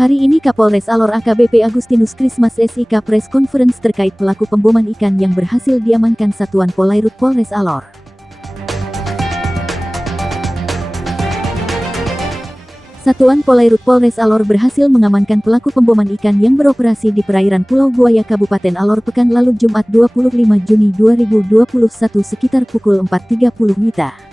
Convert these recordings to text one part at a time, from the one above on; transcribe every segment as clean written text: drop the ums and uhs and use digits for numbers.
Hari ini Kapolres Alor AKBP Agustinus Krismas SIK press conference terkait pelaku pemboman ikan yang berhasil diamankan Satuan Polairut Polres Alor. Satuan Polairut Polres Alor berhasil mengamankan pelaku pemboman ikan yang beroperasi di perairan Pulau Buaya Kabupaten Alor pekan lalu Jumat 25 Juni 2021 sekitar pukul 4.30 WITA.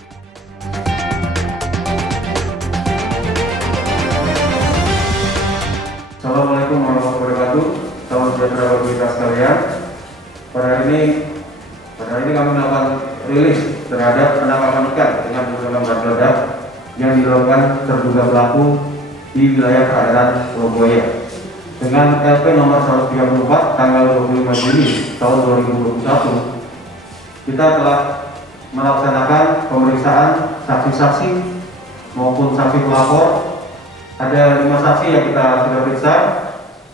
Assalamualaikum warahmatullahi wabarakatuh. Salam sejahtera bagi kita sekalian. Pada hari ini kami melakukan rilis terhadap penangkapan ikan dengan menggunakan bahan peledak yang dilakukan terduga pelaku di wilayah perairan Pulau Buaya dengan LP nomor 134 tanggal 25 Juni tahun 2021. Kita telah melaksanakan pemeriksaan saksi-saksi maupun saksi pelapor. Ada 5 saksi yang kita sudah periksa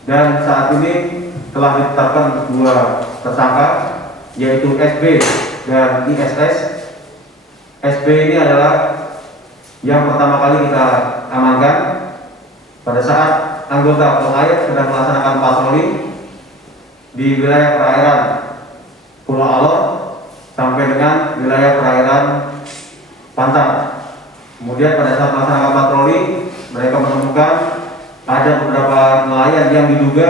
dan saat ini telah ditetapkan 2 tersangka yaitu SB dan ISS. SB ini adalah yang pertama kali kita amankan pada saat anggota Polairut sedang melaksanakan patroli di wilayah perairan Pulau Alor sampai dengan wilayah perairan Pantar. Kemudian pada saat melaksanakan patroli mereka menemukan ada beberapa nelayan yang diduga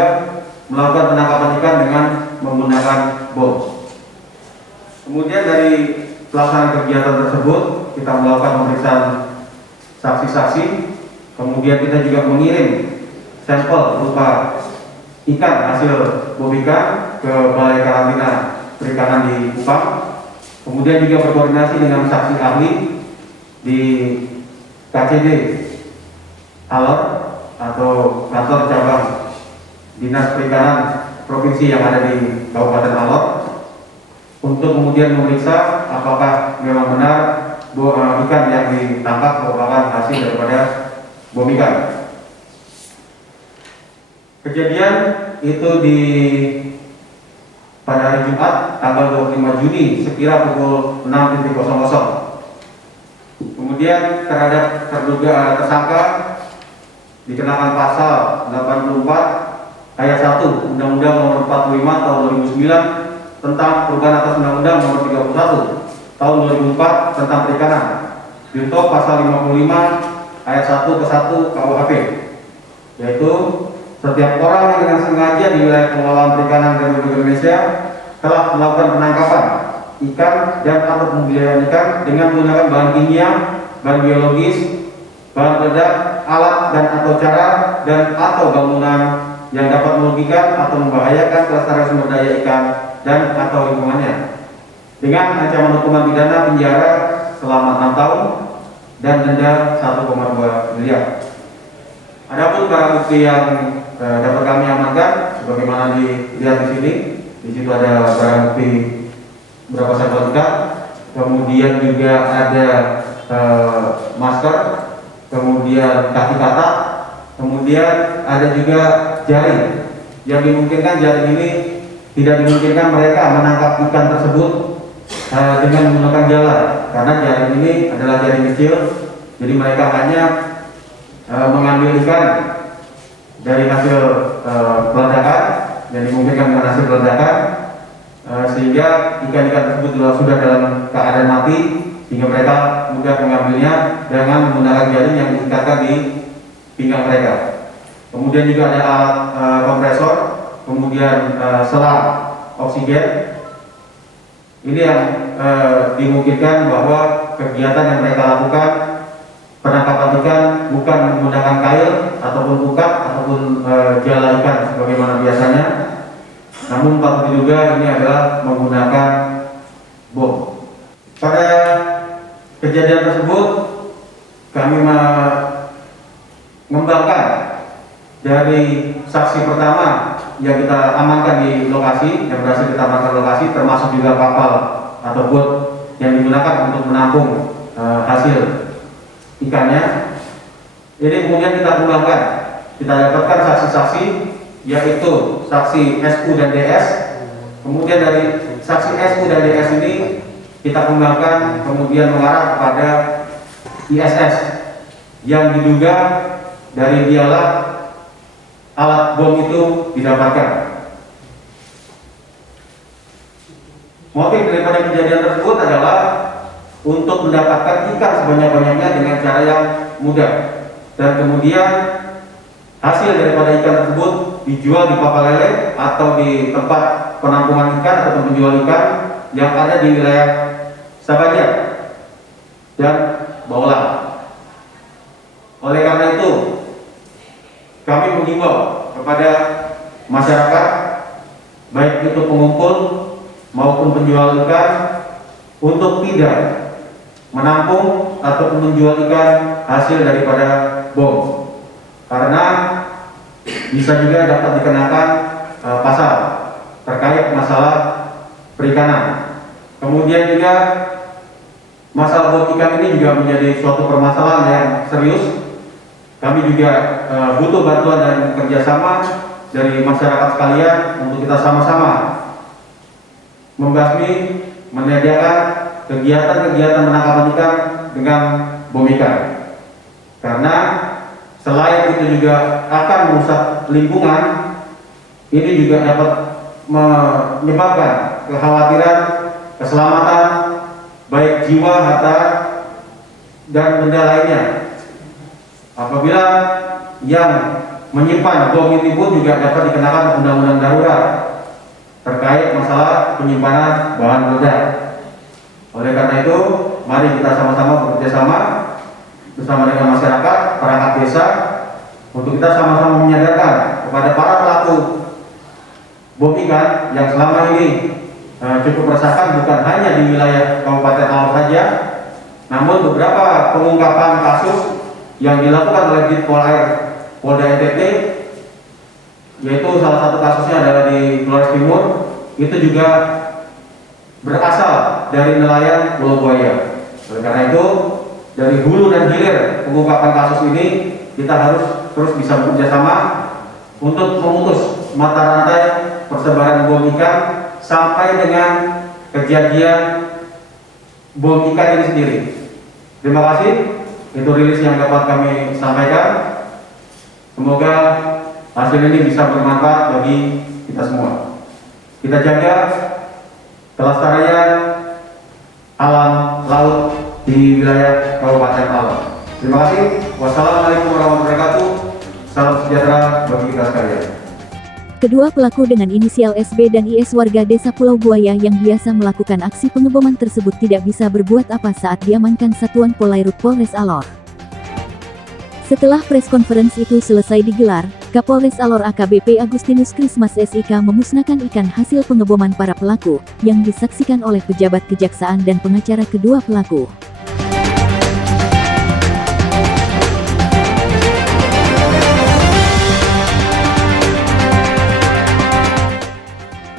melakukan penangkapan ikan dengan menggunakan bom. Kemudian dari pelaksanaan kegiatan tersebut kita melakukan pemeriksaan saksi-saksi, kemudian kita juga mengirim sampel berupa ikan hasil bom ikan ke Balai Karantina Perikanan di Kupang. Kemudian juga berkoordinasi dengan saksi ahli di KCD Alor atau kantor cabang Dinas Perikanan Provinsi yang ada di Kabupaten Alor untuk kemudian memeriksa apakah memang benar ikan yang ditangkap merupakan hasil daripada bom ikan. Kejadian itu pada hari Jumat tanggal 25 Juni sekira pukul 6.00. Kemudian terhadap terduga tersangka dikenakan pasal 84 ayat 1 Undang-Undang Nomor 45 Tahun 2009 tentang perubahan atas Undang-Undang Nomor 31 Tahun 2004 tentang perikanan, junto pasal 55 ayat 1 ke 1 KUHP, yaitu setiap orang yang dengan sengaja di wilayah pengelolaan perikanan Republik Indonesia telah melakukan penangkapan ikan dan atau pembudidayaan ikan dengan menggunakan bahan kimia, bahan biologis, bahan peledak, alat dan atau cara dan atau bangunan yang dapat merugikan atau membahayakan kelestarian sumber daya ikan dan atau lingkungannya dengan ancaman hukuman pidana penjara selama 6 tahun dan denda 1,2 miliar. Adapun barang bukti yang dapat kami amankan sebagaimana dilihat di sini, di situ ada barang bukti beberapa sampel ikan, kemudian juga ada masker, kemudian kaki katak, kemudian ada juga jaring yang dimungkinkan jaring ini tidak dimungkinkan mereka menangkap ikan tersebut dengan menggunakan jala, karena jaring ini adalah jaring kecil, jadi mereka hanya mengambil ikan dari hasil peledakan yang dimungkinkan dengan hasil peledakan, sehingga ikan-ikan tersebut sudah dalam keadaan mati sehingga mereka mudah mengambilnya dengan menggunakan jaring yang diikatkan di pinggang mereka. Kemudian juga ada alat kompresor, kemudian selang oksigen. Ini yang dimungkinkan bahwa kegiatan yang mereka lakukan penangkapan ikan bukan menggunakan kail ataupun bukat ataupun jala ikan sebagaimana biasanya, namun patut diduga ini adalah menggunakan bom. Pada kejadian tersebut kami mengembangkan dari saksi pertama yang kita amankan di lokasi, yang berhasil kita amankan lokasi, termasuk juga kapal atau bot yang digunakan untuk menampung hasil ikannya. Ini kemudian kita kembangkan, kita dapatkan saksi-saksi yaitu saksi SU dan DS. Kemudian dari saksi SU dan DS ini kita kembangkan kemudian mengarah kepada ISS yang diduga dari dialah alat bom itu didapatkan. Motif daripada kejadian tersebut adalah untuk mendapatkan ikan sebanyak-banyaknya dengan cara yang mudah, dan kemudian hasil daripada ikan tersebut dijual di papan lele atau di tempat penampungan ikan atau penjual ikan yang ada di wilayah Sabaja dan Baulang. Oleh karena itu, kami mengimbau kepada masyarakat, baik itu pengumpul maupun penjual ikan, untuk tidak menampung atau menjual ikan hasil daripada bom, karena bisa juga dapat dikenakan pasal terkait masalah perikanan. Kemudian juga masalah bom ikan ini juga menjadi suatu permasalahan yang serius. Kami juga butuh bantuan dan kerjasama dari masyarakat sekalian untuk kita sama-sama membasmi, menyediakan kegiatan-kegiatan penangkapan ikan dengan bom ikan. Karena selain itu juga akan merusak lingkungan, ini juga dapat menyebabkan kekhawatiran keselamatan baik jiwa, harta, dan benda lainnya. Apabila yang menyimpan bom ini pun juga dapat dikenakan undang-undang darurat terkait masalah penyimpanan bahan peledak. Oleh karena itu, mari kita sama-sama bekerja sama bersama dengan masyarakat, perangkat desa, untuk kita sama-sama menyadarkan kepada para pelaku bom ikan yang selama ini cukup meresahkan, bukan hanya di wilayah Kabupaten Alor saja, namun beberapa pengungkapan kasus yang dilakukan oleh Ditpol Air Polda NTT, yaitu salah satu kasusnya adalah di Flores Timur, itu juga berasal dari nelayan Pulau Buaya. Oleh karena itu, dari hulu dan hilir pengungkapan kasus ini, kita harus terus bisa bekerja sama untuk memutus mata rantai persebaran bom ikan sampai dengan kejadian bom ikan ini sendiri. Terima kasih. Itu rilis yang dapat kami sampaikan. Semoga hasil ini bisa bermanfaat bagi kita semua. Kita jaga kelestarian alam laut di wilayah Kabupaten Alor. Terima kasih. Wassalamualaikum warahmatullahi wabarakatuh. Salam sejahtera bagi kita sekalian. Kedua pelaku dengan inisial SB dan IS warga desa Pulau Buaya yang biasa melakukan aksi pengeboman tersebut tidak bisa berbuat apa saat diamankan Satuan Polairut Polres Alor. Setelah press conference itu selesai digelar, Kapolres Alor AKBP Agustinus Krismas SIK memusnahkan ikan hasil pengeboman para pelaku, yang disaksikan oleh pejabat kejaksaan dan pengacara kedua pelaku.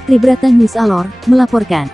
Tribrata News Alor melaporkan.